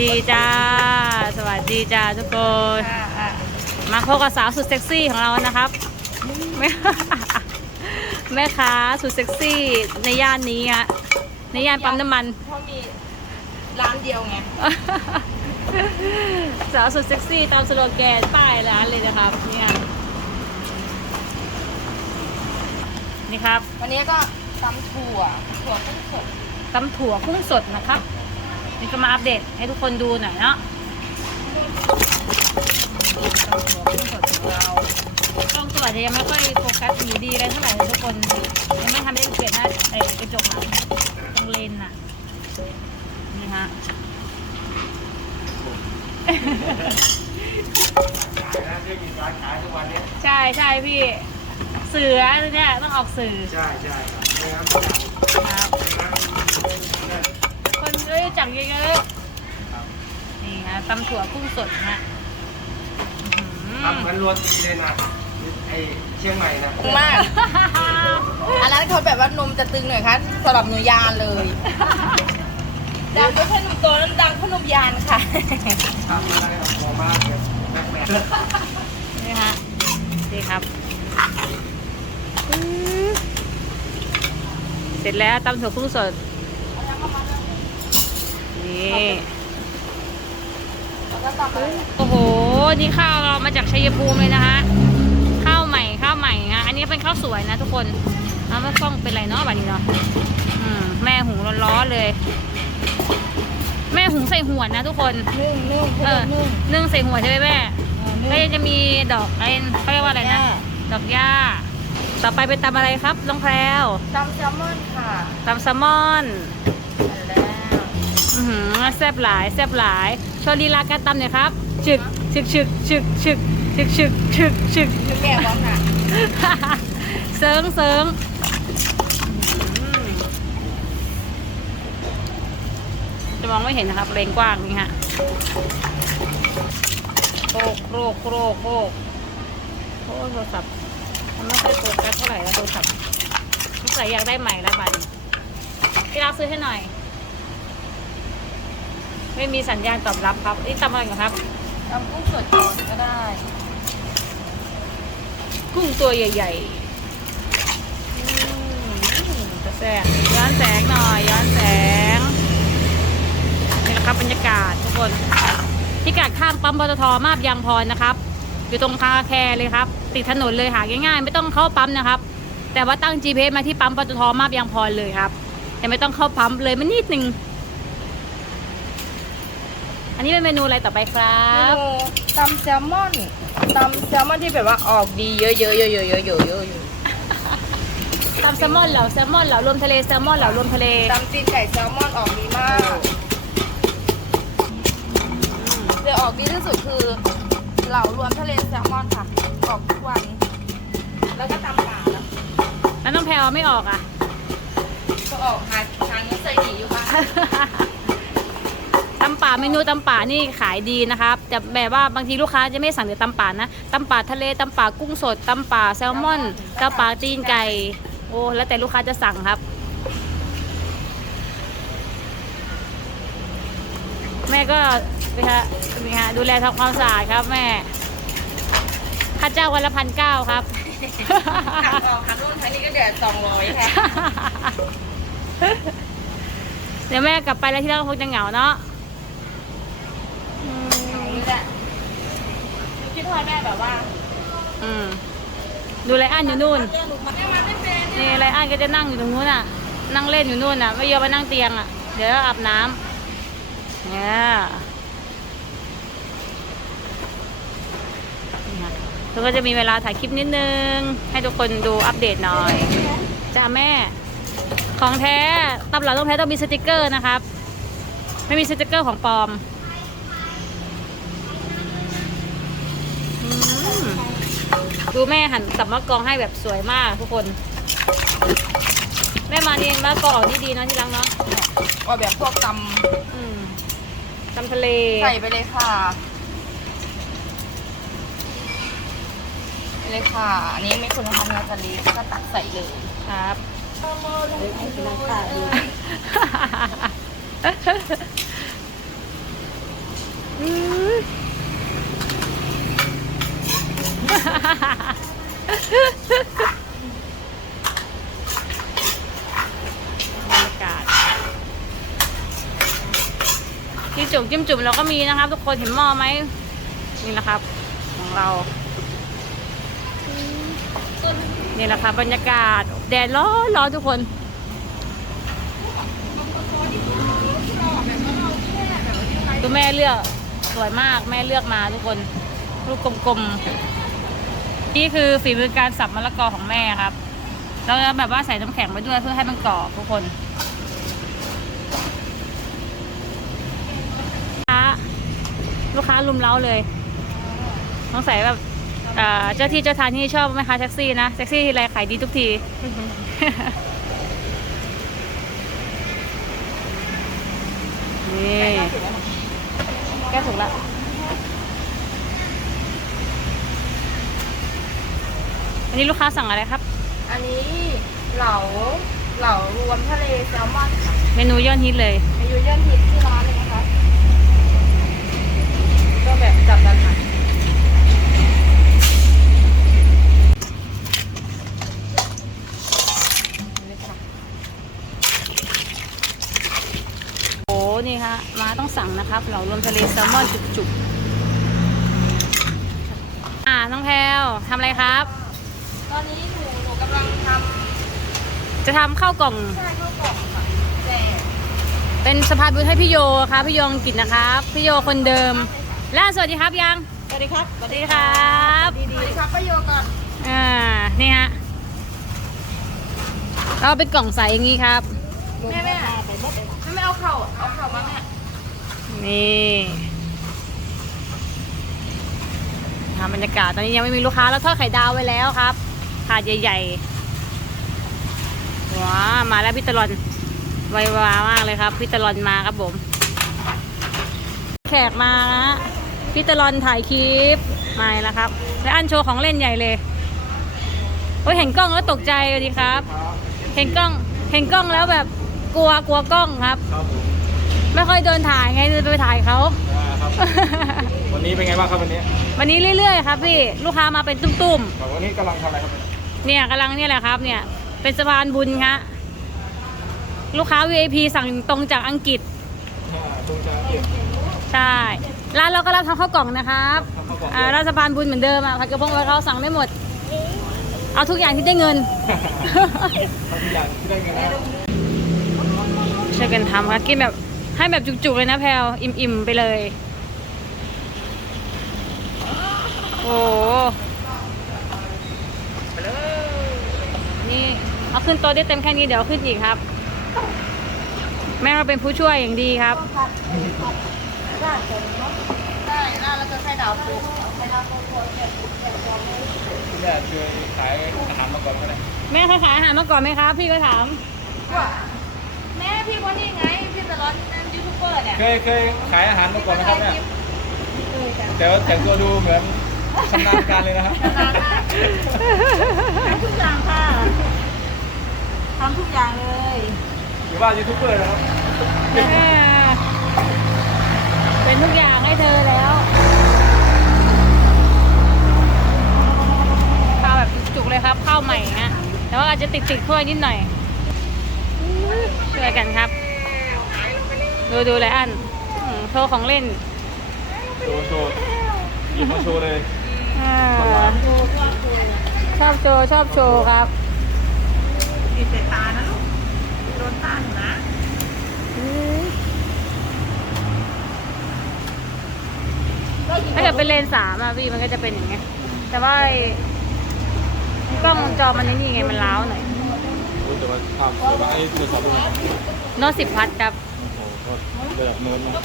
ดีจ้า สวัสดีจ้าทุกคนอ่าอ่ามาพบกับสาวสุดเซ็กซี่ของเรานะครับ แม่แม่ค้าสุดเซ็กซี่ในย่านนี้อะในย่านปั๊มน้ำมัน เพราะมีร้านเดียวไง สาวสุดเซ็กซี่ตามสโลแกนป้ายร้านเลยนะครับ เนี่ย นี่ครับ วันนี้ก็ตำถั่วถั่วต้มสดตำถั่วกุ้งสดนะครับ นี่ก็มาอัปเดตให้ทุกคนดูหน่อยเนาะตำถั่วกุ้งสดของเรากล้องตัวอาจจะยังไม่ค่อยโฟกัสอยู่ดีอะไรเท่าไหร่เลยทุกคนยังไม่ทำได้เปลี่ยนหน้าไอ้กระจกหลังตรงเลนน่ะนี่ฮะขายนะเรื่องมีร้านขายทุกวันเนี้ยใช่ใช่พี่ เสือเนี่ยต้องออกสื่อ ใช่ใช่ครับไม่งั้นไม่ดังครับ ไม่งั้นนั่นคนเอ้ยจังเยอะครับๆนี่ฮะตำถั่วกุ้งสดฮะอื้อทำเหมือนโรตีเลยนะไอเชียงใหม่นะมาก อันนั้นเขาแบบว่านมจะตึงหน่อยคะสำหรับหนูยานเลยดังไม่ใช่หนุ่มโตนั้นดังเพราะนมยานค่ะทำอะไรกับพอมากเลยแม่แม่นี่ฮะนี่ครับ เสร็จแล้วตำถั่วกุ้งสด นี่แล้วก็ตำอะไรโอ้โห นี่ข้าวเรามาจากชัยภูมิเลยนะคะข้าวใหม่ข้าวใหม่นะอันนี้เป็นข้าวสวยนะทุกคนเอาไม่ต้องเป็นไรเนาะแบบนี้เนาะอืมแม่หุงร้อนๆเลย แม่หุงใส่หัวนะทุกคนนึ่งนึ่งเออนึ่งนึ่งใส่หัวใช่ไหมแม่เออก็นึ่งจะมีดอกไอ้เขาเรียกว่าอะไรนะดอกหญ้าต่อไปเป็นตำอะไรครับน้องแพรวตำแซลมอนค่ะตำแซลมอนแล้ว อือหือแซ่บหลายแซ่บหลายโชว์ลีลาการตำหน่อยครับฉึกฉึกฉึกฉึกฉึกฉึกฉึกฉึกฉึกคือแก่บ้องน่ะเซิงเซิงจะมองไม่เห็นนะครับเลนกว้างนี่ฮะโครกโครกโครกโครกโอ้โทรศัพท์มันไม่ค่อยโฟกัสเท่าไหร่แล้วโทรศัพท์สงสัยอยากได้ใหม่แล้วบัดนี้พี่รักซื้อให้หน่อย ไม่มีสัญญาณตอบรับครับนี่ตำอะไรกันครับตำกุ้งสดก่อนก็ได้ กุ้งตัวใหญ่ๆอืมจะแสงย้อนแสงหน่อยย้อนแสงนี่นะครับบรรยากาศทุกคนพิกัดข้างปั๊มปตทมาบยางพรนะครับ อยู่ตรงคาแคร์เลยครับ ติดถนนเลยหาง่ายๆ ไม่ต้องเข้าปั๊มนะครับ แต่ว่าตั้ง GPS มาที่ปั๊มปตทมาบยางพรเลยครับ แต่ไม่ต้องเข้าปั๊มเลยมันนิดนึง อันนี้เป็นเมนูอะไรต่อไปครัเมบนูตำแซลมอนตำแซลมอนที่แบบว่าออกดีเยอะๆเยอะๆเยอะๆเยอะๆเยอะๆเยอะตำแซลมอนเหล่าแซลมอนเหล่ารวมทะเลแซลมอนเหล่ารวมทะเลๆตำตีนไก่แซลมอนออกดีมากเดี๋ยวออกดีที่สุดคือเหล่ารวมทะเลแซลมอนค่ะ ออกทุกวัน แล้วก็ตำป่าแล้วแล้วน้องแพรวไม่ออกอะ ก็ออกหาทางนี้เคยหนีอยู่ค่ะ ตำป่าเมนูตำป่านี่ขายดีนะครับ แต่แบบว่าบางทีลูกค้าจะไม่สั่งแต่ตำป่านะตำป่าทะเลตำป่ากุ้งสดตำป่าแซลมอนตำป่าตีนไก่โอ้แล้วแต่ลูกค้าจะสั่งครับ แม่ก็ไปฮะไปฮะดูแลทำความสะอาดครับแม่ค่าเจ้าวันละพันเก้าครับหักออกหักนู่นทางนี้ก็เดือดสองร้อยค่ะ เดี๋ยวแม่กลับไปแล้วที่เราคงจะเหงาเนาะอืมนี่แหละ คิดว่าแม่แบบว่าอืมดูไรอันอยู่นู่นเรื่องหนูมาแม่มาไม่เป็นนี่ไรอันก็จะนั่งอยู่ตรงนู้นอะ นั่งเล่นอยู่นู่นอะ ไม่ยอมมานั่งเตียงอะ เดี๋ยวอาบน้ำเนี่ยนี่ค่ะแล้วก็จะมีเวลาถ่ายคลิปนิดนึง ให้ทุกคนดูอัปเดตหน่อยจ้าแม่ ของแท้ตำหลักต้องแท้ต้องมีสติกเกอร์นะครับ ไม่มีสติกเกอร์ของปลอมอืม ดูแม่หันสับมะกองให้แบบสวยมากทุกคน แม่มานี่มะกอกนี่ดีเนอะที่รักเนาะว่าแบบพวกตอืมตำทะเลำใส่ไปเลยค่ะไปเลยค่ะ อันนี้ไม่คุณทำเนื้อทะเลก็ตักใส่เลยครับให้กินน้ำตาดี บรรยากาศที่จุ่มจิ้มจุ่มเราก็มีนะครับ ทุกคนเห็นหม้อไหมนี่นะครับ ของเรา นี่แหละค่ะบรรยากาศแดดร้อนร้อนทุกคนตัวแม่เลือกสวยมากแม่เลือกมาทุกคน ลูกกลมๆ นี่คือฝีมือการสับมะละกอของแม่ครับแล้วแบบว่าใส่น้ำแข็งไปด้วยเพื่อให้มันกรอบทุกคนลูกค้าลูกค้าลุมเล้าเลยสงสัยแบบเอ่อเจ้าที่เจ้าทางที่ชอบไหมคะแท็กซี่นะแท็กซี่ทีไรขายดีทุกที นี่แก้ถูกแล้ว นนี้ลูกค้าสั่งอะไรครับ อันนี้เหลาเหลารวมทะเลแซลมอนค่ะเมนูยอดฮิตเลยอายุย่านฮิตที่ร้านเลยนะคะก็แบบจับกันค่ะโอ้นี่ค่ะมาต้องสั่งนะครับ เหลารวมทะเลแซลมอนจุกๆอ่าน้องแพลวทำอะไรครับ ตอนนี้หนูหนูกำลังทจะทำข้าวกล่องำใช่ข้าวกล่องค่ะแจกเป็นสะพานบุญให้พี่โยครับพี่โยอังกิจนะครับ พี่โยคนเดิมและสวัสดีครับยัง สวัสดีครับ สวัสดีครับสวัสดีครับประโยชน์ก่อนอ่านี่ฮะเราเป็นกล่องใสอย่างนี้ครับ แม่แม่ไม่เอาเข่าเอาเข่ามาแม่นี่ทำบรรยากาศตอนนี้ยังไม่มีลูกค้าแล้วทอดไข่ดาวไว้แล้วครับ ถาดใหญ่ๆว้ามาแล้วพี่ตะลอนไววามากเลยครับพี่ตะลอนมาครับผม แขกมานะพี่ตะลอนถ่ายคลิปมาแล้วครับแล้วอันโชว์ของเล่นใหญ่เลยโอ้ยเห็นกล้องแล้วตกใจสวัสดีครับ เห็นกล้องเห็นกล้องแล้วแบบกลัวกลัวกล้องครับ ครับผมไม่ค่อยเดินถ่ายไงจะไปถ่ายเขาอ่าครับ วันนี้เป็นไงบ้างครับวันนี้วันนี้เรื่อยๆครับพี่ลูกค้ามาเป็นตุ้มแบบวันนี้กำลังทำอะไรครับๆ เนี่ยกำลังเนี่ยแหละครับเนี่ยเป็นสะพานบุญครับลูกค้า VIP สั่งตรงจากอังกฤษอ่าตรงจะเก็บใช่ร้านเราก็รับทำข้าวกล่องนะครับทำข้าวกล่องอ่าร้านสะพานบุญเหมือนเดิมอะผัดกระเพงผัดเขาสั่งได้หมด เอาทุกอย่างที่ได้เงินทำทุกอย่างที่ได้เงินนะช่วยกันทำครับกินแบบให้แบบจุกๆเลยนะแพลวอิ่มๆไปเลย โอ้โหนี่ เอาขึ้นโต๊ะได้เต็มแค่นี้เดี๋ยวขึ้นอีกครับ แม่เราเป็นผู้ช่วยอย่างดีครับราดผมเนาะใช่ราดแล้วก็ไข่ดาวปะไข่ดาวโปะโปะแจกแจกจอมเลยคุณแม่เคยขายอาหารมาก่อนไหมแม่เคยขายอาหารมาก่อนไหมครับ พี่ก็ถามว่าแม่พี่คนนี้ไง พี่ตลอดนั่นยูทูบเบอร์เนี่ยเคยเคยขายอาหารมาก่อนไหมครับเนี่ยเคยค่ะแต่ว่าแต่งตัวดูเหมือนชำนาญการเลยนะครับชำนาญมากทุกอย่างค่ะ ทำทุกอย่างเลยหรือว่ายูทูบเบอร์นะครับแม่เป็นทุกอย่างให้เธอแล้วข้าวแบบจุกๆเลยครับข้าวใหม่ฮะแต่ว่าอาจจะติดๆถ้วยนิดหน่อยช่วยกันครับ ดูดูเลยอันอืมโชว์ของเล่นโชว์โชว์หยิบมาโชว์เลย อ่าชอบโชว์ชอบโชว์ครับ ติดแต่ตานะลูกโดนตาหนูนะถ้าเกิดเป็นเลนส์สามอะพี่มันก็จะเป็นอย่างเงี้ยแต่ว่าไอ้กล้องวงจอมันนี่ไงมันล้าวหน่อยรู้แต่ว่าภาพสวยมากไอ้ตัวสอบเป็นไงโน้ตสิบพัทครับ โอ้โหก็ระดับเนินมาก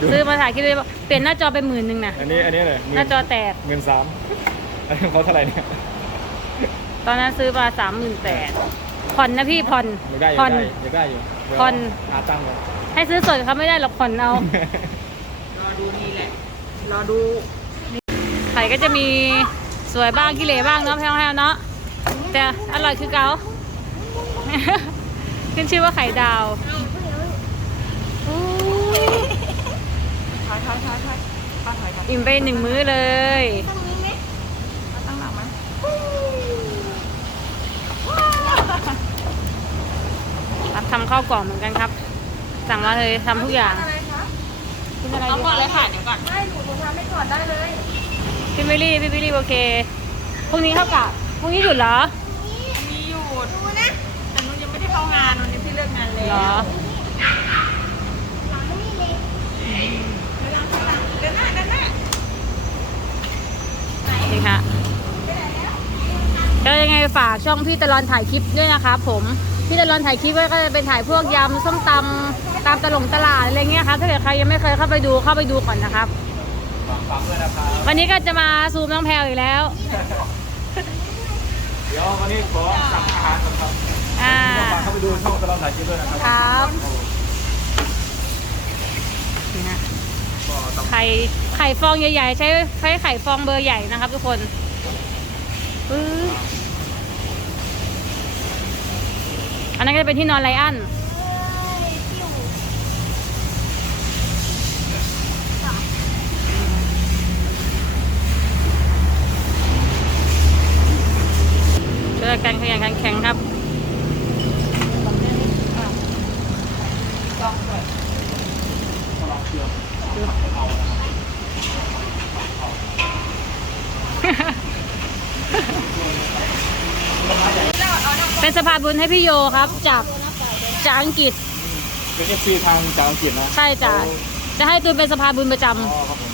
ดูซื้อมาถ่ายคลิปเลยเปลี่ยนหน้าจอไปหมื่นหนึ่งนะอันนี้อันนี้เลยหน้าจอแตกเงินสามอันนี้เขาเท่าไหร่เนี่ย ตอนนั้นซื้อมาสามหมื่นแปดผ่อนนะพี่ผ่อนอยากได้อผ่ยาอกน ได้อยากได้อยู่เดี๋ยวผ่อน หาตั้งเลยให้ซื้อสดเขาไม่ได้หรอกผ่อนเอา รอดูนี่แหละ รอดูไข่ก็จะมีสวยบ้างกิเลบ้างเนาะแพงๆเนาะแต่อร่อยคือเกา ขึ้นชื่อว่าไข่ดาวอู้ถอยถอยถอยถอยถอยถอยก่อนอิ่มไปหนึ่งมื้อเลยตั้งนี้ไหมเอาตั้งหลังไหมำข้าวกล่องเหมือนกันครับ สั่งมาเลยทำทุกอย่างอะไรคะกินอะไรเอาดีก่อนเลยค่ะ เดี๋ยวก่อน ไม่หนูหนูทำให้ก่อนได้เลย พี่วิลลี่พี่วิลลี่โอเคพรุ่งนี้เท่ากับพรุ่งนี้หยุดเหรอมีอยู่ดูนะแต่หนูยังไม่ได้เข้างานวันนี้พี่เลิกงานแล้วเหรอเดินหน้าเดินหน้านี่ค่ะก็ยังไงฝากช่องพี่ตะลอนถ่ายคลิปด้วยนะครับผม พี่ตะลอนถ่ายคลิปก็จะเป็นถ่ายพวกยำส้มตำตามตลงตลาดอะไรเงี้ยครับถ้าเกิดใครยังไม่เคยเข้าไปดูเข้าไปดูก่อนนะครับฝากฟังด้วยนะครับวันนี้ก็จะมาซูมน้องแพลวอีกแล้ว เดี๋ยววันนี้ขอสั่งอาหารก่อนครับอ่าฝากเข้าไปดูช่องตลอดถ่ายคลิปด้วยนะครับครับนี่ฮะก็ต้องไข่ไข่ฟองใหญ่ๆ ใช้ใช้ไข่ฟองเบอร์ใหญ่นะครับทุกคนปึ๊บอั นนั้นก็จะเป็นที่นอนไลอ้อนเจอกันขยันขันแข็งครับ เป็นสะพานบุญให้พี่โยครับ จากจากอังกฤษเป็นเอฟซีทางจากอังกฤษนะใช่จ้ะจะให้ตูนเป็นสะพานบุญประจอ๋อครับผม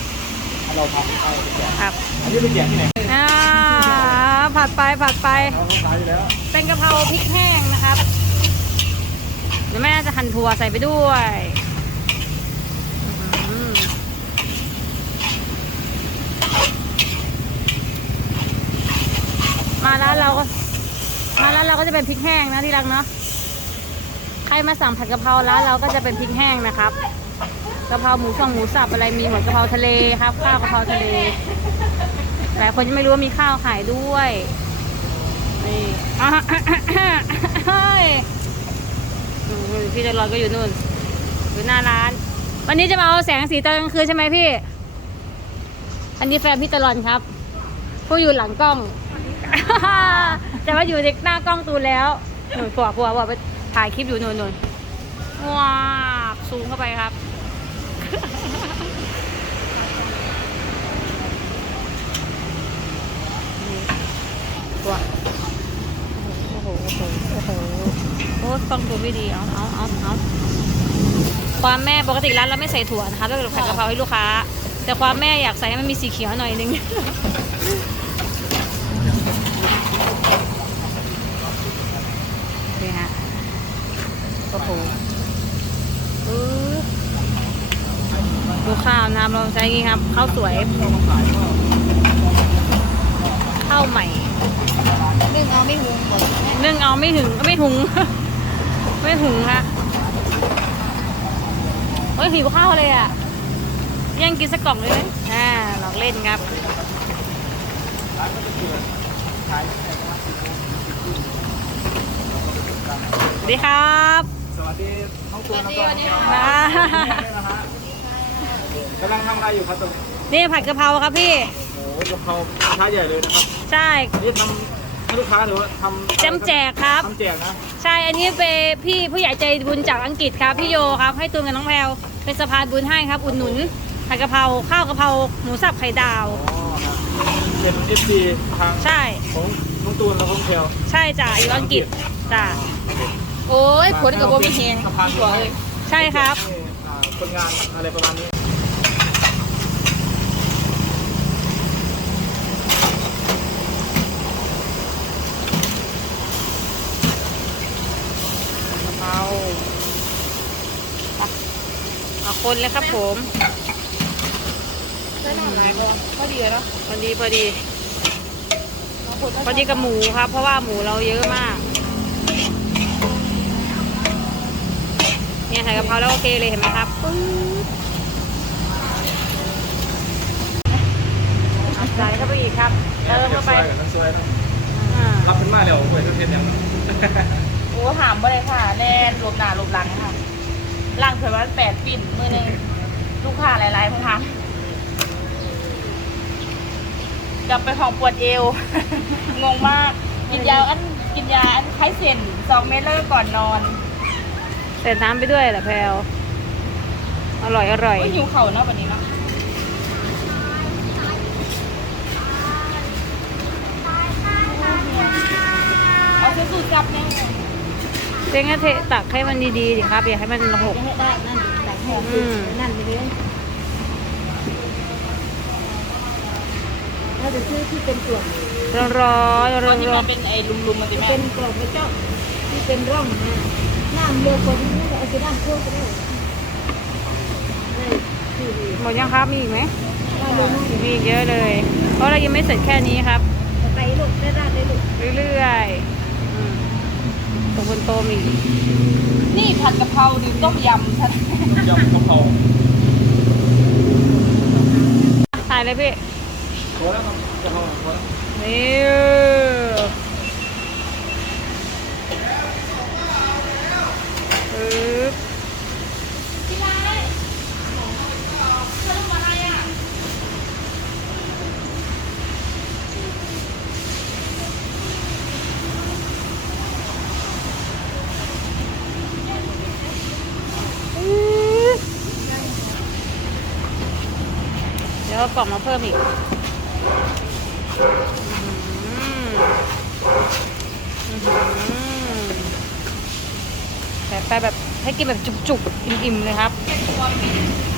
ให้เราทำให้ไปแจกำครับอันนี้ไปแจกที่ไหนอ่าผัดไปผัดไป เราต้องขายอยู่แล้วเป็นกะเพราพริกแห้งนะครับเดี๋ยวแม่จะหั่นถั่วใส่ไปด้วยอื้อหือมาร้านเราก็ เราก็จะเป็นพริกแห้งนะที่รักเนาะใครมาสั่งผัดกะเพราร้านเราก็จะเป็นพริกแห้งนะครับกะเพราหมูส่งหมูสับอะไรมีหมดกะเพราทะเลครับ ข้าวกะเพราทะเลหลายคนยังไม่รู้ว่ามีข้าวขายด้วยนี่อะเฮ้ยอืมพี่จะรอยก็อยู่นู่นอยู่หน้าร้าน วันนี้จะมาเอาแสงสีตอนกลางคืนใช่ไหมพี่ อันนี้แฟนพี่ตลอนครับ ผู้อยู่หลังกล้อง แต่ว่าอยู่ในหน้ากล้องตูนแล้วหนูผัวผัวบอกไปถ่ายคลิปอยู่นู่นนู่นว้าบซูมเข้าไปครับ ตัวโอ้โห โอ้โห โอ้โห โอ้ฟังตัวไม่ดี เอาเอาเอาเอาความแม่ปกติร้านเราไม่ใส่ถั่วนะคะถ้าเกิดผัดกะเพราให้ลูกค้า แต่ความแม่อยากใส่ให้มันมีสีเขียวหน่อยนึง นี่ฮะโอ้โหอื้อดูข้าวน้ำเราใช้อย่างงี้ครับข้าวสวยข้าวใหม่นึ่งเอาไม่หุงหมดนึ่งเอาไม่ถึงไม่ถุง ไม่ถุงค่ะเฮ้ยหิวข้าวเลยอะแย่งกินสักกล่องเลยไหมอ่าหลอกเล่นครับสวัสดีครับส วัสดีน้องตูนน้องตูนมากำลังทำอะไรอยู่ครับตรงนี้นี่ผัดกะเพราครับพี่ โอ้โหกะเพราช้าใหญ่เลยนะครับใช่ อันนี้ทำให้ลูกค้าหรือว่าทำจำแจกครับ ทำแจกนะใช่ อันนี้เป็นพี่ผู้ใหญ่ใจบุญจากอังกฤษครับ พี่โยครับ ให้ตูนกับน้องแพลวเป็นสะพานบุญให้ครับ อุดหนุนผัดกะเพราข้าวกะเพราหมูสับไข่ดาว อ๋อนะเป็นเอฟซีทางใช่ ของน้องตูนและของเพลใช่จ้ะอยู่อังกฤษจ้ะ โอ้ยผลกับโบมีแหงสะพานตัวเลยใช่ครับคนงานอะไรประมาณนี้กะเพราอะเอาคนเลยครับผมได้หน่อยไหมก็พอดีแล้วพอดีพอดีพอดีกับหมูครับ เพราะว่าหมูเราเยอะมาก เนี่ยใส่กะเพราแล้วโอเคเลยเห็นไหมครับปึ๊บเอาใส่เข้าไปอีกครับเติมเข้าไปน้ำซวยนะอ่ารับขึ้นมาแล้วเว้ยทุกเทศยังโอ้ถามบ่เลยค่ะแลนหลบหน้าหลบหลังค่ะล่างเผื่อว่าแปดปิ่นมือหนึ่งลูกค้าหลายๆคนทานกลับไปห้องปวดเอว งงมาก กินยาอันกินยาอันคล้ายเส้นสองเม็ดแล้วก็ก่อนนอน ใส่น้ำไปด้วยแหละแพลวอร่อยอร่อยก็หิวเข่าเนาะวันนี้เนาะเอาเส้นสูตรจับแน่เจ๊งก็เทตักให้มันดีๆดิครับอย่าให้มันหก ให้ได้นั่นแต่แห้งอืม นั่นไปเลยเราจะซื้อที่เป็นกล่องร้อนร้อนร้ตออนนที่ร้อมันนเป็นไอ้ลุมๆมันจะแม่เป็นกล่องพระเจ้าที่เป็นร่องนะ น้ำเรือคนนี้เอาไปน้ำโคกก็ได้ที่ดีหมดยังครับมีอีกไหมว่าเรือน้ำมีอีกเยอะเลย เพราะเรายังไม่เสร็จแค่นี้ครับไปลูกได้ราดได้ลูกเรื่อยๆอืมตรงบนโตมีอีกนี่ผัดกะเพราหรือต้มยำท่านยำกะเพราถ่ายเลยพี่พอแล้วครับกะเพราพอแล้วนี่ ปึ๊บเดี๋ยวเอกล่องมาเพิ่มอีกอืมอื้อหือ แบบไปแบบให้กินแบบจุกๆ อิ่มๆเลยครับ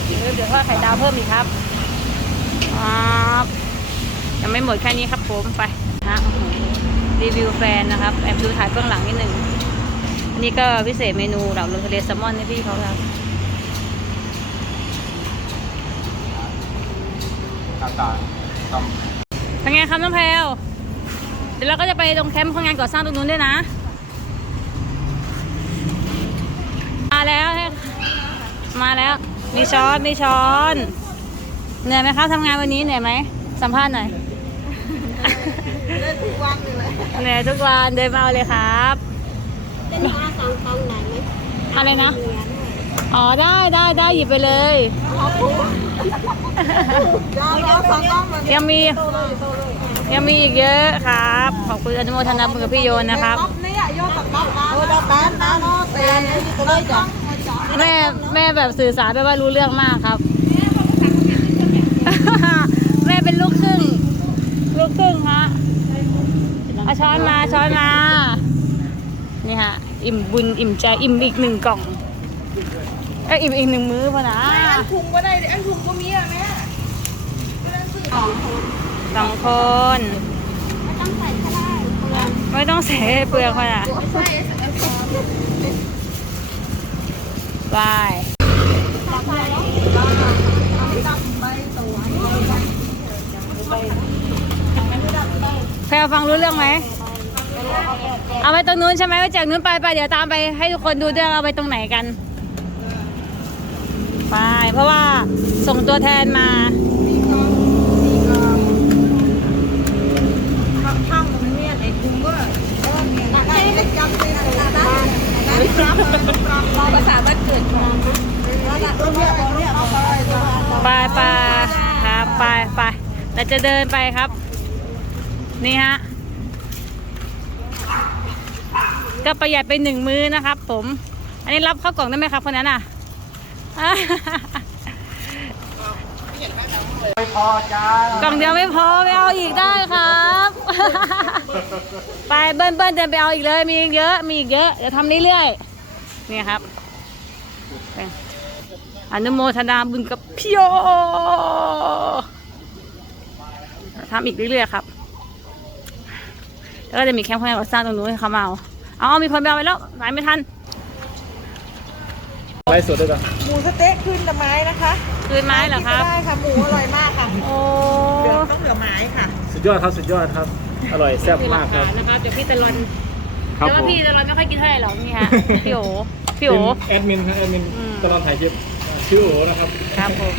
เดี๋ยวเดี๋ยวทอดไข่ดาวเพิ่มอีกครับครับยังไม่หมดแค่นี้ครับผมไปนะโอ้โหรีวิวแฟนนะครับแอบดูถ่ายเบื้องหลังนิดหนึ่งอันนี้ก็พิเศษเมนูเหล่าลงทะเลแซลมอนให้พี่เขาครับต่างๆทำเป็นไงครับน้องแพลวเดี๋ยวเราก็จะไปตรงแคมป์คนงานก่อสร้างตรงนู้นด้วยนะ มา แล้วมาแล้วมีช้อนมีช้อนเหนื่อยไหมครับทำงานวันนี้เหนื่อยไหมสัมภาษณ์หน่อยเลิกทุกวันเลยเหนื่อยทุกวันเดินมาเอาเลยครับเป็นผ้าสองกองไหนไหมอะไรนะเหรียญอ๋อได้ได้ได้หยิบไปเลยยาวสองกองมันยังมีโตเลยโตเลยยังมีอีกเยอะครับ ขอบคุณอนุโมทนาบุญกับพี่โยนนะครับ แม่แม่แบบสื่อสารไปว่ารู้เรื่องมากครับ แม่เป็นลูกครึ่ง ลูกครึ่งฮะเอาช้อนมาช้อนมานี่ฮะ อิ่มบุญอิ่มใจอิ่มอีกหนึ่งกล่องเอ้ยอิ่มอีกหนึ่งมื้อพอนะอันถุงก็ได้อันถุงก็มีอะแม่สองคนต้องใส่ก็ได้ ไม่ต้องเสียเปลือกพอนะใช่ไอ้ซอสบายไปแพลวฟังรู้เรื่องไหม เอาไปตรงนู้นใช่ไหมไปจากนู้นไปไปเดี๋ยวตามไปให้ทุกคนดูด้วยเอาไปตรงไหนกัน ไป เพราะว่าส่งตัวแทนมา ข้างมันเนี่ยไอ้กุ้งก็เออเนี่ยนะได้จับไปนะได้ได้ จับภาษาบ้านเกิดของแล้วนะตัวเนี่ยตัวเนี่ยเอาไปไปไปครับไปไปเราจะเดินไปครับ นี่ฮะก็ประหยัดไปหนึ่งมื้อนะครับ ผม อันนี้รับข้าวกล่องได้ไหมครับคนนั้นอะ ไม่พอจ้ากล่องเดียวไม่พอไปเอาอีกได้ครับ ไปเบิ้ลเบิ้ลเดินไปเอาอีกเลย มีอีกเยอะ มีอีกเยอะ เดี๋ยวทำเรื่อยๆ นี่ครับอนุโมทนาบุญกับพี่โยทำอีกเรื่อยๆครับ แล้วก็จะมีแคมป์คนงานก่อสร้างตรงนู้นให้เขามาเอา เอาเอามีคนไปเอาไปแล้ว สายไม่ทัน ไล่สดด้วยกันหมูสเต๊กขึ้นแต่ไม้นะคะคืนไม้เหรอครับ ได้ค่ะ หมูอร่อยมากค่ะโอ้เหลือต้องเหลือไม้ค่ะ สุดยอดครับสุดยอดครับ อร่อยแซ่บคือหลัมากกคฐารับนนะครับเดี๋ยวพี่ตะลอนครับแต่ว่าผมพี่ตะลอนไม่ค่อยกินเท่าไหร่หรอกนี่ฮะพี่โอพี่โอเป็นแอดมินครับแอดมินอืมตลอดถ่ายคลิปชื่อโอนะครับ ครับผม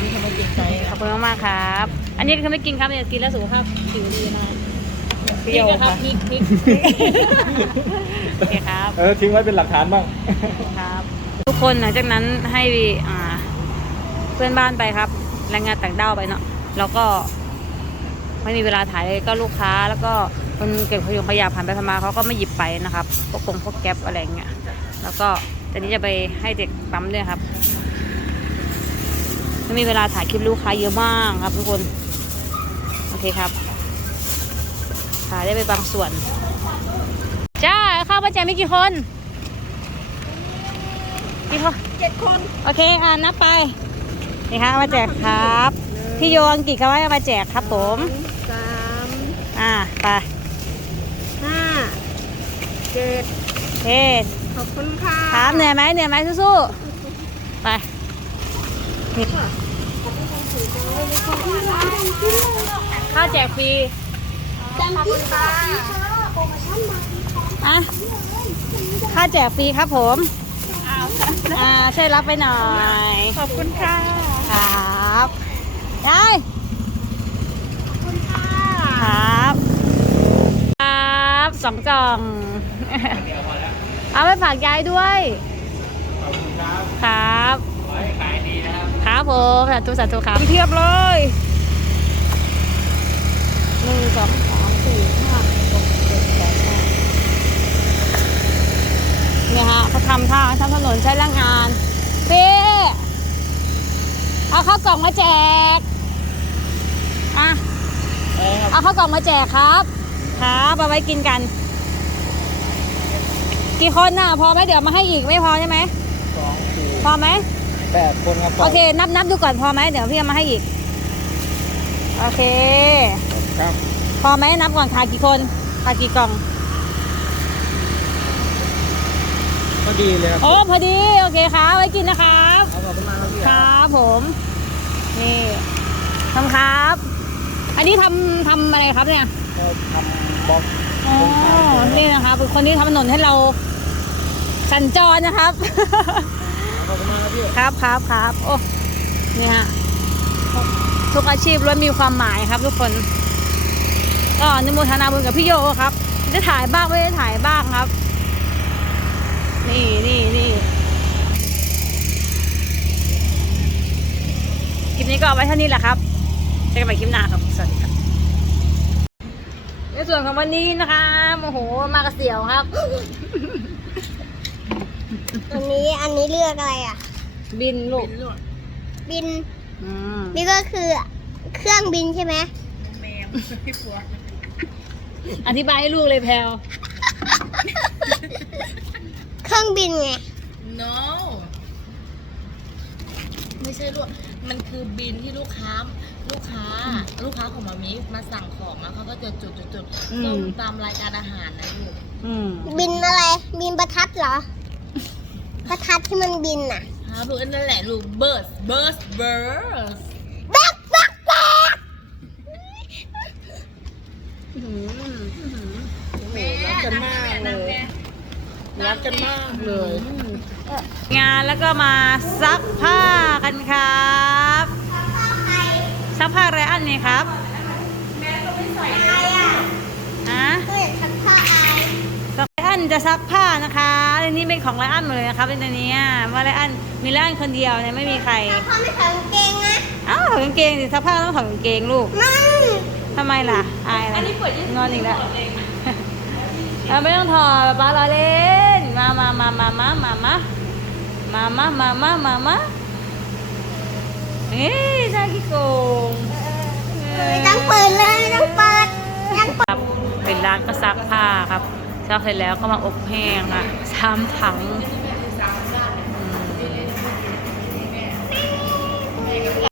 ขอบคุณมากๆครับ อันนี้คือไม่กินครับเนี่ยกินแล้วสุขภาพผิวดีนะพริกนะครับพริกพริกโอเคครับ เออทิ้งไว้เป็นหลักฐานบ้างครับ ทุกคนหลังจากนั้นให้เพื่อนบ้านไปครับ แรงงานต่างด้าวไปเนาะแล้วก็ไม่มีเวลาถ่ายเลยก็ลูกค้าแล้วก็คนเก็บขยงขยะผ่านไปผ่านมาเขาก็ไม่หยิบไปนะครับพวกกงพวกแก๊ปอะไรเงี้ยแล้วก็ต่นี้จะไปให้เด็กปั๊มด้วยครับไม่มีเวลาถ่ายคลิปลูกค้าเยอะมากครับ ทุกคนโอเคครับถ่ายได้ไปบางส่วน จ้าเข้ามาแจกมีกี่คน กี่คนเจ็ดคน โอเค อ่านับไป นี่ครับเอามาแจกครับ พี่โยอังกิจเขาว่าเอามาแจกครับผม สามอ่า ไป ห้าเจ็ดโอเค ขอบคุณค่ะครับเหนื่อยไหมเหนื่อยไหมสู้ๆ ไปนี่ข้าวแจกฟรีขอบคุณค่ะอะข้าวแจกฟรีครับผม อ่าช่วยรับไปหน่อย ขอบคุณค่ะ ครับยายขอบคุณค่ะ ครับ ครับสองกล่อง เอาไปฝากยายด้วยครับ ครับผมสาธุสาธุครับเทียบเลยหนึ่งสองสามสี่ห้าหกเจ็ดแปดเก้า เนี่ยฮะเขาทำทางทำถนนใช้แรงงานเป้เอาข้าวกล่องมาแจกอะเอาข้าวกล่องมาแจกครับครับเอาไว้กินกัน กี่คนน่ะพอไหมเดี๋ยวมาให้อีกไม่พอใช่ไหมสองสี่พอไหมแปดคนครับโอเค นับนับดูก่อนพอไหมเดี๋ยวพี่เอามาให้อีก โอเค ครับ พอไหมนับก่อนขาดกี่คนขาดกี่กล่อง ก็ดีเลยครับโอ้พอดีโอเคครับไว้กินนะครับเอาขอบคุณมากครับพี่ครับผมนี่ทำครับ อันนี้ทำทำอะไรครับเนี่ยก็ทำบล็อกอ๋อนี่นะครับเป็นคนที่ทำถนนให้เราสัญจรนะครับขอบคุณมากครับพี่ครับครับครับโอ้นี่ฮะทุกอาชีพล้วนมีความหมายครับ ทุกคนก็อนุโมทนาบุญกับพี่โยครับ ได้ถ่ายบ้างไม่ได้ถ่ายบ้างครับ นี่นี่นี่คลิปนี้ก็เอาไว้เท่านี้แหละครับเจอกันใหม่คลิปหน้าครับ สวัสดีครับ ในส่วนของวันนี้นะคะโอ้โห มากระเสียวครับ อันนี้อันนี้เลือกอะไรอะ บินลูกบินอืมนี่ก็คือเครื่องบินใช่ไหมอธิบายให้ลูกเลยแพลว เครื่องบินไง no ไม่ใช่ลูกมันคือบินที่ลูกค้า ลูกค้า ลูกค้าของมามิมาสั่งของมาเขาก็จะจุดจุดจุดอืม ส่งตามรายการอาหารนะลูกอืมบินอะไร บินประทัดเหรอ ประทัดที่มันบินอะฮะลูกนั่นแหละลูกเบิร์สเบิร์สเบิร์สแบ๊กแบ๊กแบ๊กรักกันมากเลย รักกันมากเลย งานแล้วก็มาซักผ้ากันครับซักผ้าอะไรอันนี้ครับใครอะฮะก็อยากทำผ้าอายซักไรอันจะซักผ้านะคะในนี้เป็นของไรอันหมดเลยนะครับในนี้ว่าไรอันมีไรอันคนเดียวเนี่ยไม่มีใครแล้วพ่อไม่ใส่กางเกงนะอ้าวถอดกางเกงสิซักผ้าต้องถอดกางเกงลูกมันทำไมล่ะอายอะไรงอนอีกแล้ว เราไม่ต้องถอดป้าเราเล่น มามามามามามามามามามามามามาเอ้ยชาคิโกงไม่ต้องเปิดเลยไม่ต้องเปิดยังเปิดครับเป็นร้านก็ซักผ้าครับซักเสร็จแล้วก็มาอบแห้งอะสามถัง